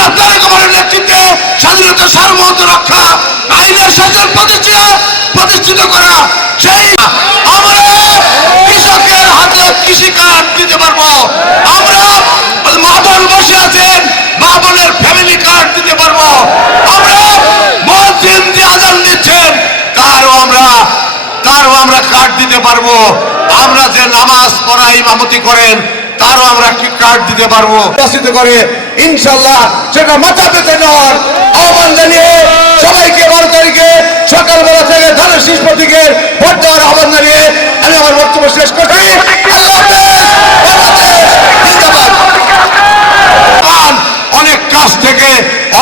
জনাব তারেক রহমানের নেতৃত্বে স্বাধীনতা সার্বভৌমত্ব রক্ষা আইনের শাসন প্রতিষ্ঠিত করা, সেই আমরা কৃষকের হাতে কৃষি কার্ড দিতে পারবো। আমরা মা বোন বসে আছেন, মা বোনের ফ্যামিলি কার্ড দিতে পারবো। আমরা মসজিদ যে আজান দিচ্ছেন তারও আমরা কার্ড দিতে পারবো। আমরা যে নামাজ পড়া ইমামতি করেন তারও আমরা কার্ড দিতে পারবো। করে ইনশাল্লাহ সেটা মাথা পেতে নেওয়ার আহ্বান জানিয়ে সবাইকে 12 তারিখে সকালবেলা থেকে ধানের শীষ প্রতীকে ভোট দেওয়ার আহ্বান জানিয়ে আমি আমার বক্তব্য শেষ করছি। আল্লাহ হাফেজ। অনেক কাছ থেকে,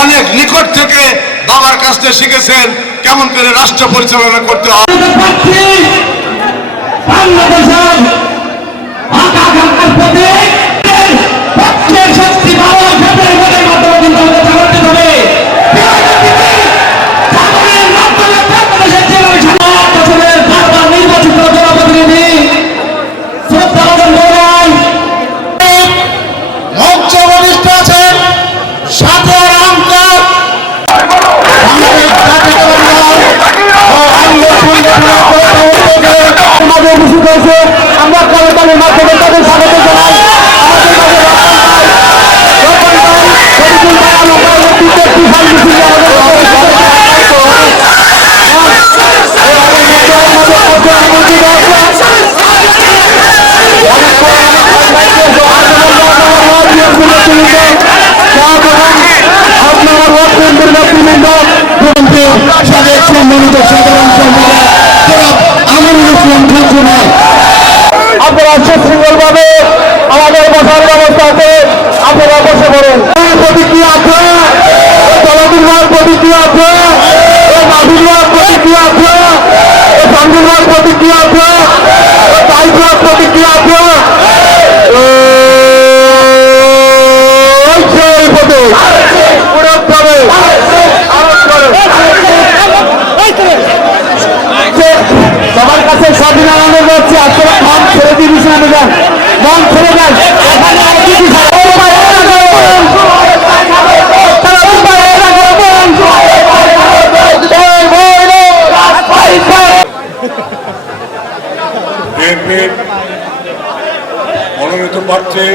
অনেক নিকট থেকে বাবার কাছ থেকে শিখেছেন কেমন করে রাষ্ট্র পরিচালনা করতে হয়। আমরা কলেজের মাধ্যমে তাদের স্বাগত জানাই। আপনারা সুশৃঙ্খলভাবে আমাদের বসার ব্যবস্থা আছে, আপনারা বসে পড়ুন। প্রতিক্রিয়া আছে, দলবির প্রতিক্রিয়া আছে, মাহিলার প্রতিক্রিয়া আছে, সঞ্জুর প্রতিক্রিয়া আছে, তাইফার প্রতিক্রিয়া আছে। সবার কাছে স্বাধীন আনন্দ হচ্ছে, আপনারা মন ছেড়ে দিয়ে বিষয় যান, মন ছেড়ে যান। বিএনপির মনোনীত প্রার্থী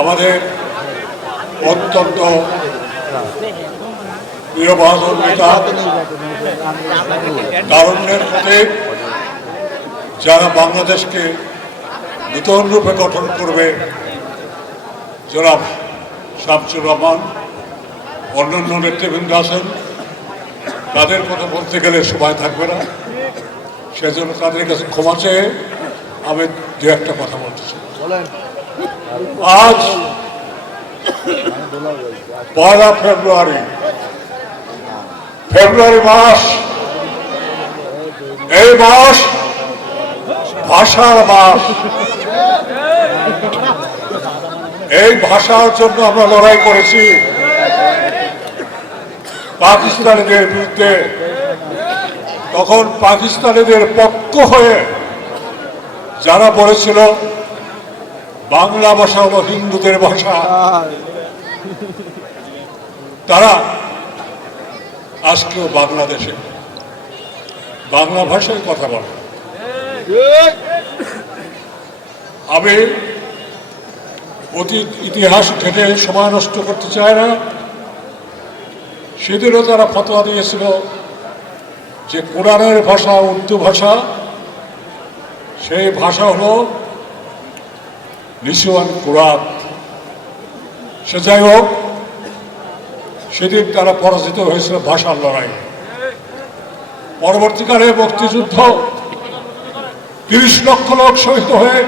আমাদের অত্যন্ত প্রিয় বাহাদুর নেতা, তারুণ্যের প্রতীক, যারা বাংলাদেশকে নতুন রূপে গঠন করবে, জনাব শামসুর রহমান, অন্যান্য নেতৃবৃন্দ আছেন। তাদের কথা বলতে গেলে সময় থাকবে না, সেজন্য তাদের কাছে ক্ষমা চেয়ে আমি দু একটা কথা বলতে চাই। আজ 1 ফেব্রুয়ারি মাস, এই মাস ভাষার মাস। এই ভাষার জন্য আমরা লড়াই করেছি পাকিস্তানিদের বিরুদ্ধে। তখন পাকিস্তানিদের পক্ষ হয়ে যারা বলেছিল বাংলা ভাষা হলো হিন্দুদের ভাষা, তারা আজকেও বাংলাদেশে বাংলা ভাষায় কথা বলে। আমি অতীত ইতিহাস ঘেটে সময় নষ্ট করতে চায় না। সেদিনও তারা ফতোয়া দিয়েছিল যে কোরআনের ভাষা উর্দু ভাষা, সেই ভাষা হলো নিশান কুরাত। সে যাই হোক, সেদিন তারা পরাজিত হয়েছিল ভাষার লড়াই। পরবর্তীকালে মুক্তিযুদ্ধ 30 লক্ষ লোক শহীদ হয়ে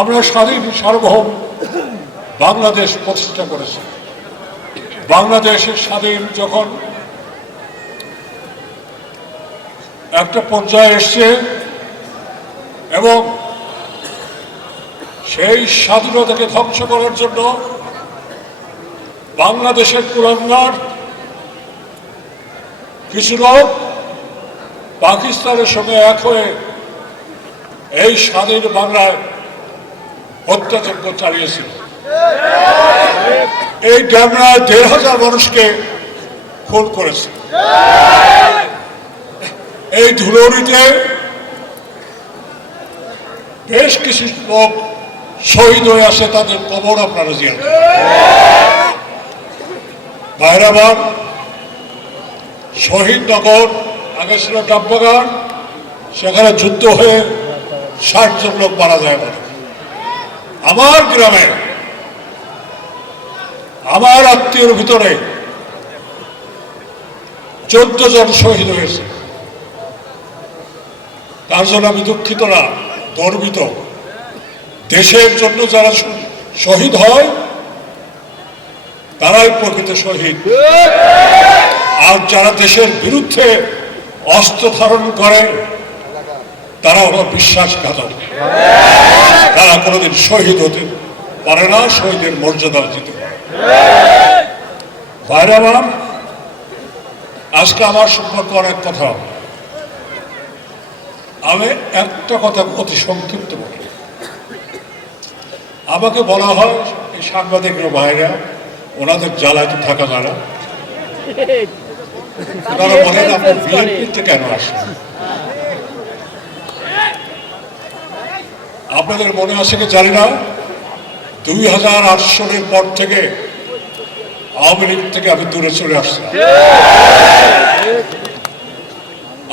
আমরা স্বাধীন সার্বভৌম বাংলাদেশ প্রতিষ্ঠা করেছি। বাংলাদেশের স্বাধীন যখন একটা পর্যায়ে এসছে এবং সেই স্বাধীনতাকে ধ্বংস করার জন্য বাংলাদেশের কুলাঙ্গার কিছু লোক পাকিস্তানের সঙ্গে এক হয়ে এই স্বাধীন বাংলায় হত্যাযজ্ঞ চালিয়েছিল। এই ড্যামরায় ১,৫০০ মানুষকে খুন করেছে। এই ধুলুরিতে বেশ কিছু লোক শহীদ হয়ে আসে, তাদের কবর আপনারা জিয়ারত ভাইরাবাদ শহীদনগর, আগে ছিল ডাব্বাগান, সেখানে যুদ্ধ হয়ে ৬০ জন লোক মারা যায়। বলে আমার গ্রামে আমার আত্মীয়র ভিতরে ১৪ জন শহীদ হয়েছে। তার জন্য আমি দুঃখিত না, গর্বিত। দেশের জন্য যারা শহীদ হয় তারাই প্রকৃত শহীদ, আর যারা দেশের বিরুদ্ধে অস্ত্র ধারণ করে তারা হলো বিশ্বাসঘাতক। তারা কোনোদিন শহীদ হতে পারে না, শহীদের মর্যাদা দিতে পারে। ভাইরা আমার, আজকে আমার সম্পর্কে অনেক কথা, আমি একটা কথা অতি সংক্ষিপ্ত বলি। আমাকে বলা হয় এই সাংবাদিকরা ভাইরা, ওনাদের জ্বালাতে থাকা যারা, ওনারা বলেন আপনি বিএনপিতে কেন আসেন? আপনাদের মনে আছে কি জানি না, ২০০৮ সালের পর থেকে আওয়ামী লীগ থেকে আমি দূরে চলে আসছি।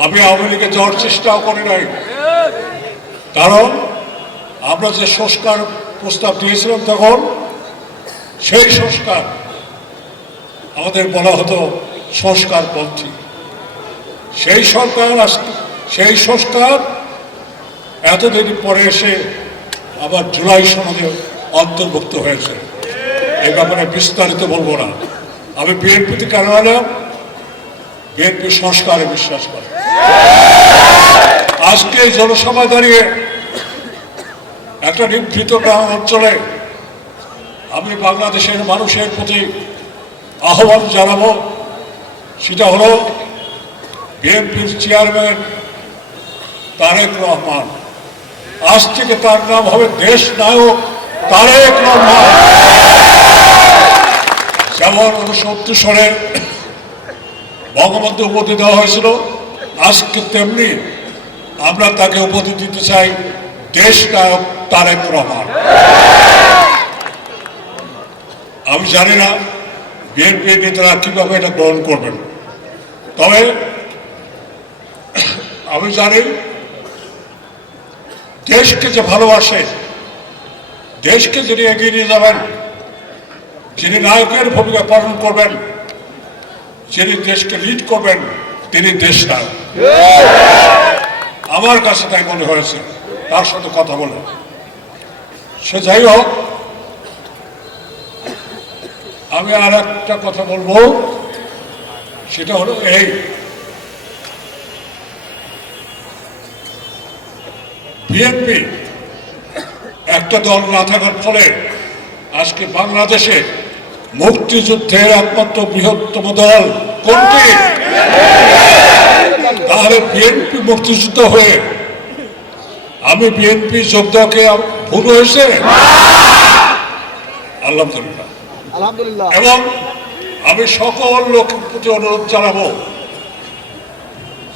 আমি আওয়ামী লীগে যাওয়ার চেষ্টাও করি নাই, কারণ আমরা যে সংস্কার প্রস্তাব দিয়েছিলাম তখন সেই সংস্কার আমাদের বলা হতো সংস্কারপন্থী। সেই সংস্কার এতদিন পরে এসে আবার জুলাই সনদে অন্তর্ভুক্ত হয়েছে। এই ব্যাপারে বিস্তারিত বলবো না। আমি বিএনপিতে কেন এলাম? বিএনপি সংস্কারে বিশ্বাস করে। আজকে এই জনসভায় দাঁড়িয়ে একটা নিভৃত গ্রাম অঞ্চলে আমি বাংলাদেশের মানুষের প্রতি আহ্বান জানাবো, সেটা হলো বিএনপির চেয়ারম্যান তারেক রহমান, আজ থেকে তার নাম হবে দেশ নায়ক তারেক রহমান। যেমন ৬৯ সালে বঙ্গবন্ধু উপাধি দেওয়া হয়েছিল, আজকে তেমনি আমরা তাকে উপাধি দিতে চাই দেশ নায়ক তারেক রহমান। আমি জানি না বিএনপি নেতারা কিভাবে এটা গ্রহণ করবেন, তবে আমি জানি দেশকে যে ভালোবাসে, দেশকে যিনি এগিয়ে নিয়ে যাবেন, যিনি নায়কের ভূমিকা পালন করবেন, যিনি দেশকে লিড করবেন, তিনি দেশ নায়ক। আমার কাছে তাই মনে হয়েছে তার সাথে কথা বলে। সে যাই হোক, আমি আর একটা কথা বলবো, সেটা হলো এই বিএনপি একটা দল না থাকার ফলে আজকে বাংলাদেশে মুক্তিযুদ্ধের একমাত্র বৃহত্তম দল কোনটি? তাহলে বিএনপি মুক্তিযুদ্ধ হয়ে আমি বিএনপি যোগ দেওয়াকে ভুল হয়েছে? আলহামদুলিল্লাহ। এবং আমি সকল লোকের প্রতি অনুরোধ জানাবো,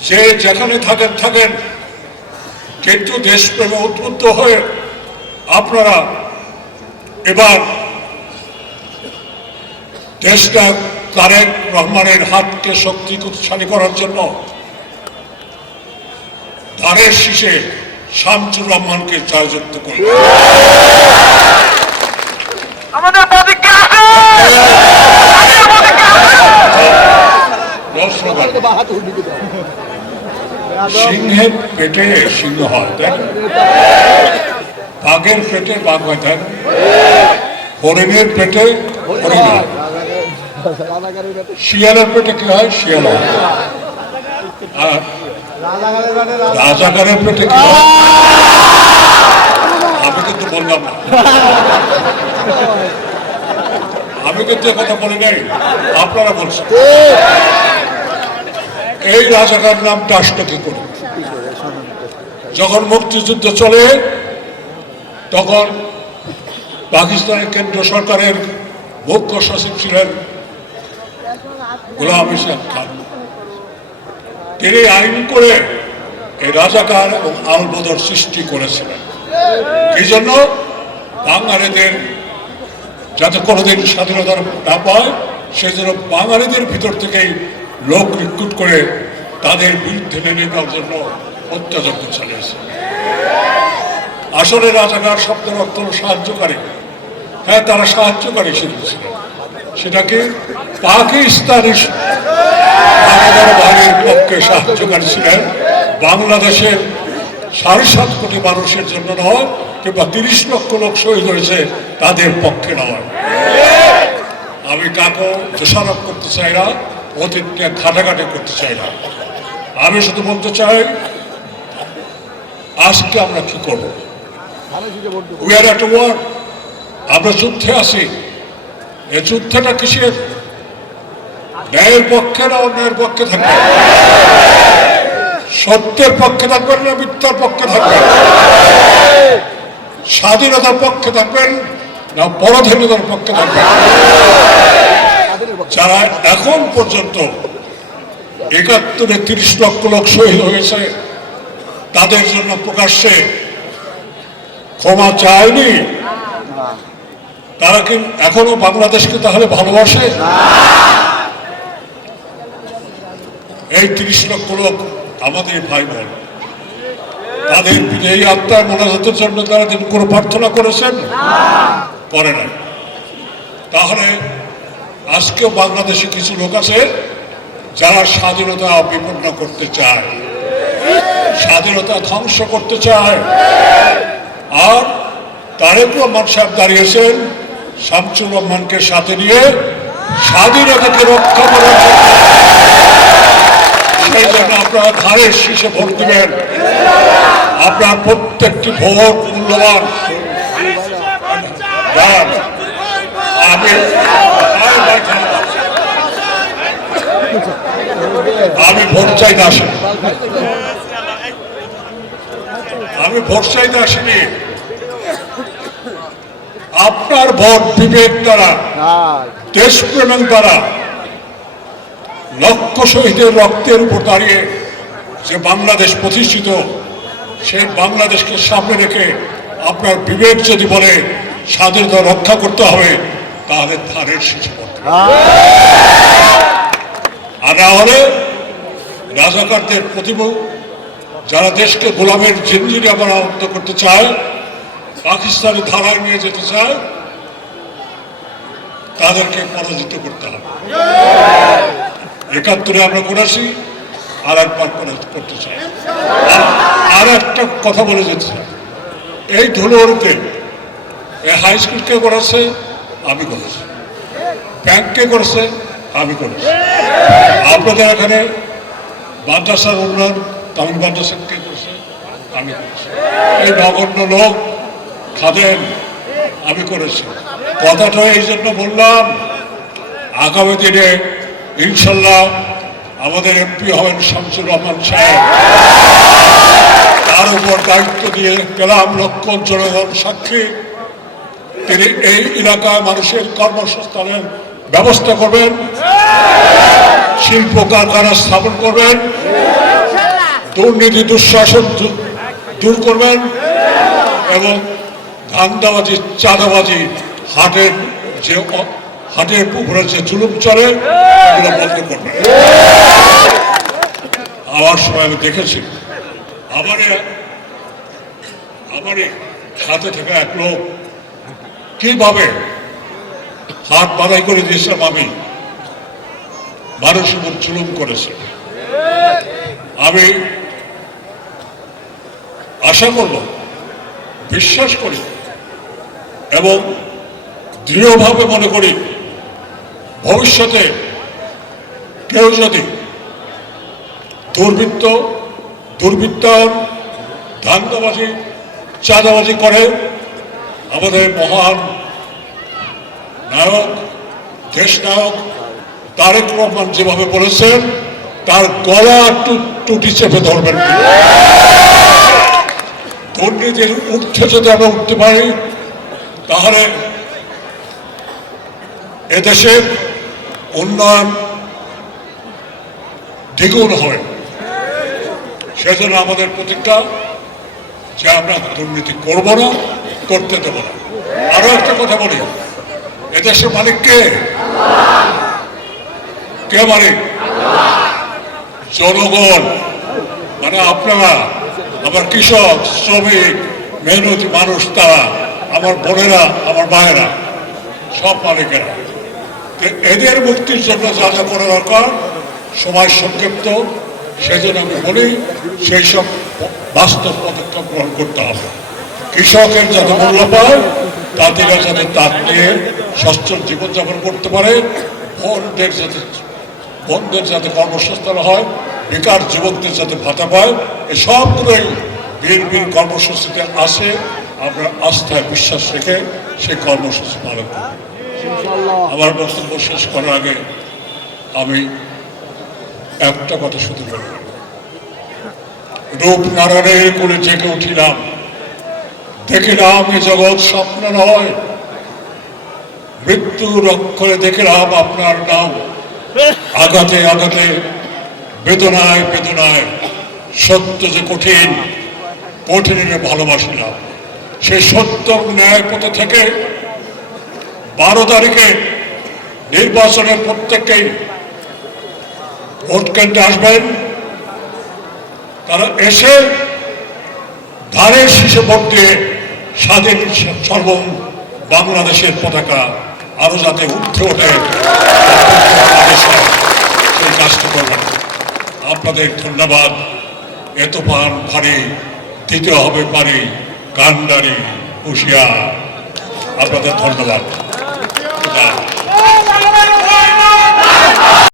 যে যেখানে থাকেন, কিন্তু দেশপ্রেমে উদ্বুদ্ধ হয়ে আপনারা এবার দেশটা তারেক রহমানের হাতকে শক্তিশালী করার জন্য ধানের শীষে শামসুর রহমানকে জয়যুক্ত করুন। সিংহের পেটে সিংহ হয়, তাই না? বাঘের পেটে বাঘ হয়, তাই না? হরিণের পেটে হরিণ হয়, শিয়ালের পেটে কি হয়? শিয়াল হয়। আর রাজাকারের পেটে কি হয়? আমি কিন্তু বললাম না, আমি কিন্তু কথা বলি নাই, আপনারা বলছেন। এই রাজাকার নামটা আসলো কি করে? যখন মুক্তিযুদ্ধ চলে তখন পাকিস্তানের কেন্দ্র সরকারের মুখ্য সচিব ছিলেন গোলাম হোসেন খান। তিনি আইন করে এই রাজাকার এবং আলবদর সৃষ্টি করেছিলেন। এই জন্য বাঙালিদের যাতে কোনোদিন স্বাধীনতা না পায়, সেই জন্য বাঙালিদের ভিতর থেকেই লোক রিক্রুট করে তাদের বিরুদ্ধে নেমে যাওয়ার জন্য অত্যাচার চালিয়েছে। আসলে রাজাকার শব্দের অর্থ হল সাহায্যকারী। হ্যাঁ, তারা সাহায্যকারী ছিল। সেটাকে পাকিস্তানি বাহিনীর পক্ষে সাহায্যকারী ছিলেন, বাংলাদেশের 7.5 কোটি মানুষের জন্য নয়, কিংবা 30 লক্ষ লোক শহীদ হয়েছে তাদের পক্ষে নয়। আমি কাকো দোষারোপ করতে চাই না, অতীতকে ঘাটাঘাটি করতে চাই না। আমি শুধু বলতে চাই, আজকে আমরা কি করব? We are at war. আমরা যুদ্ধে আছি। এই যুদ্ধটা কিসের? ন্যায়ের পক্ষে না অন্যায়ের পক্ষে থাকবেন? সত্যের পক্ষে থাকবেন না মিথ্যার পক্ষে থাকবেন? স্বাধীনতার পক্ষে থাকবেন না পরাধীনতার পক্ষে থাকবেন? যারা এখন পর্যন্ত 71-এ 30 লক্ষ লোক শহীদ হয়েছে, তাদের জন্য প্রকাশ্যে ক্ষমা চায়নি, তারা কি এখনো বাংলাদেশকে তাহলে ভালোবাসে? এই 30 লক্ষ লোক আমাদের ভাই বোন, তাদের এই আত্মার মোনাজাতের জন্য তারা দিন কোনো প্রার্থনা করেছেন? করে নাই। তাহলে আজকেও বাংলাদেশে কিছু লোক আছে যারা স্বাধীনতা বিপন্ন করতে চায়, স্বাধীনতা ধ্বংস করতে চায়। আর তারেক রহমান সাহেব দাঁড়িয়েছেন শামসুর রহমানকে সাথে নিয়ে স্বাধীনতাকে রক্ষা করার জন্য। সেই জন্য আপনারা ধানের শীষে ভোট দিবেন। আপনার প্রত্যেকটি ভোট মূল্যবান। আমি ভোট চাইতে আসিনি, আমি ভোট চাইতে আসিনি। আপনার ভোট বিবেক দ্বারা, দেশপ্রেমের দ্বারা, লক্ষ শহীদের রক্তের উপর দাঁড়িয়ে যে বাংলাদেশ প্রতিষ্ঠিত, সেই বাংলাদেশকে সামনে রেখে আপনার বিবেক যদি বলে স্বাধীনতা রক্ষা করতে হবে, তাহলে ধানের শীষে পড়তে হবে। আর না হলে রাজাকারদের প্রতিভূ যারা দেশকে গোলামের জিঞ্জিরে অবরুদ্ধ করতে চায়, পাকিস্তানের ধারায় নিয়ে যেতে চায়, তাদেরকে পরাজিত করতে হবে। 71-এ আমরা করেছি, আর একবার করতে চাই। আর একটা কথা বলে যেতে চাই, এই ধুলোতে এই হাই স্কুল কে করেছে? আমি করেছি। ব্যাংক কে করেছে? আমি করেছি। আপনাদের এখানে মাদ্রাসার উন্নয়ন, তামিল মাদ্রাসা কে করেছে? আমি করেছি। এই নগণ্য লোক খাদেন, আমি করেছি। কথাটা এই জন্য বললাম, আগামী দিনে ইনশাল্লাহ আমাদের এমপি হবেন শামসুর রহমান সাহেব। তার উপর দায়িত্ব দিয়ে পেলাম লক্ষণ জনগণ সাক্ষী। তিনি এই এলাকায় মানুষের কর্মসংস্থানের ব্যবস্থা করবেন, শিল্প কারখানা স্থাপন করবেন, দুর্নীতি দুঃশাসন দূর করবেন এবং ধান্দাবাজি, চাঁদাবাজি, হাটের পুকুরে যে জুলুম চলে এগুলো বন্ধ করবেন। আমার সময় আমি দেখেছি, আমার সাথে থাকা এক লোক কিভাবে হাত বাঁধাই করে দিয়েছিলাম আমি, মানুষের উপর জুলুম করেছে। আমি আশা করব, বিশ্বাস করি এবং দৃঢ়ভাবে মনে করি, ভবিষ্যতে কেউ যদি দুর্বৃত্তায়ন, ধান্দাবাজি, চাঁদাবাজি করে, আমাদের মহান নায়ক, দেশ নায়ক তারেক রহমান যেভাবে বলেছেন, তার গলা টুটি চেপে ধরবেন। দুর্নীতির ঊর্ধ্বে যদি আমরা উঠতে পারি, তাহলে এদেশের উন্নয়ন দ্বিগুণ হয়। সেজন্য আমাদের প্রতিজ্ঞা যে আমরা দুর্নীতি করব না, করতে দেব না। আরো একটা কথা বলি, এদেশের মালিক কে? কে মালিক? জনগণ, মানে আপনারা, আমার কৃষক, শ্রমিক, মেহনতি মানুষ, তারা, আমার বোনেরা, আমার ভাইয়েরা, সব মালিকেরা। এদের মুক্তির জন্য যা যা করা দরকার, সময় সংক্ষিপ্ত, সেজন্য আমি বলি সেই সব বাস্তব পদক্ষেপ গ্রহণ করতে হবে। কৃষকের যাতে মূল্য পায়, তাদেররা যাতে তার নিয়ে সচ্ছল জীবনযাপন করতে পারে, বোনদের যাতে কর্মসংস্থান হয়, বেকার যুবকদের যাতে ভাতা পায়, এই সবগুলোই বিএনপির কর্মসূচিতে আসে। আমরা আস্থায় বিশ্বাস রেখে সেই কর্মসূচি পালন করি। আমার বক্তব্য শেষ করার আগে আমি একটা কথা শুধু বলব, রূপনারায়ণের কোলে জেগে উঠিলাম, দেখিলাম এ জগৎ স্বপ্ন নয়, মৃত্যুর অক্ষরে দেখিলাম আপনার নাম, আঘাতে আঘাতে, বেদনায় বেদনায়, সত্য যে কঠিন, কঠিনের ভালোবাসিলাম। সেই সত্য ন্যায় পথে থেকে 12 তারিখে নির্বাচনের প্রত্যেককেই ভোট কেন্দ্রে আসবেন। তারা এসে ধারে শীষে ভোট দিয়ে স্বাধীন সর্ব বাংলাদেশের পতাকা আরো যাতে উঠে ওঠে, সেই কাজটা করবেন। আপনাদের ধন্যবাদ। এত পান ভারী, দিতে হবে পারি, কান্ডারি হুঁশিয়ার। আপনাদের ধন্যবাদ।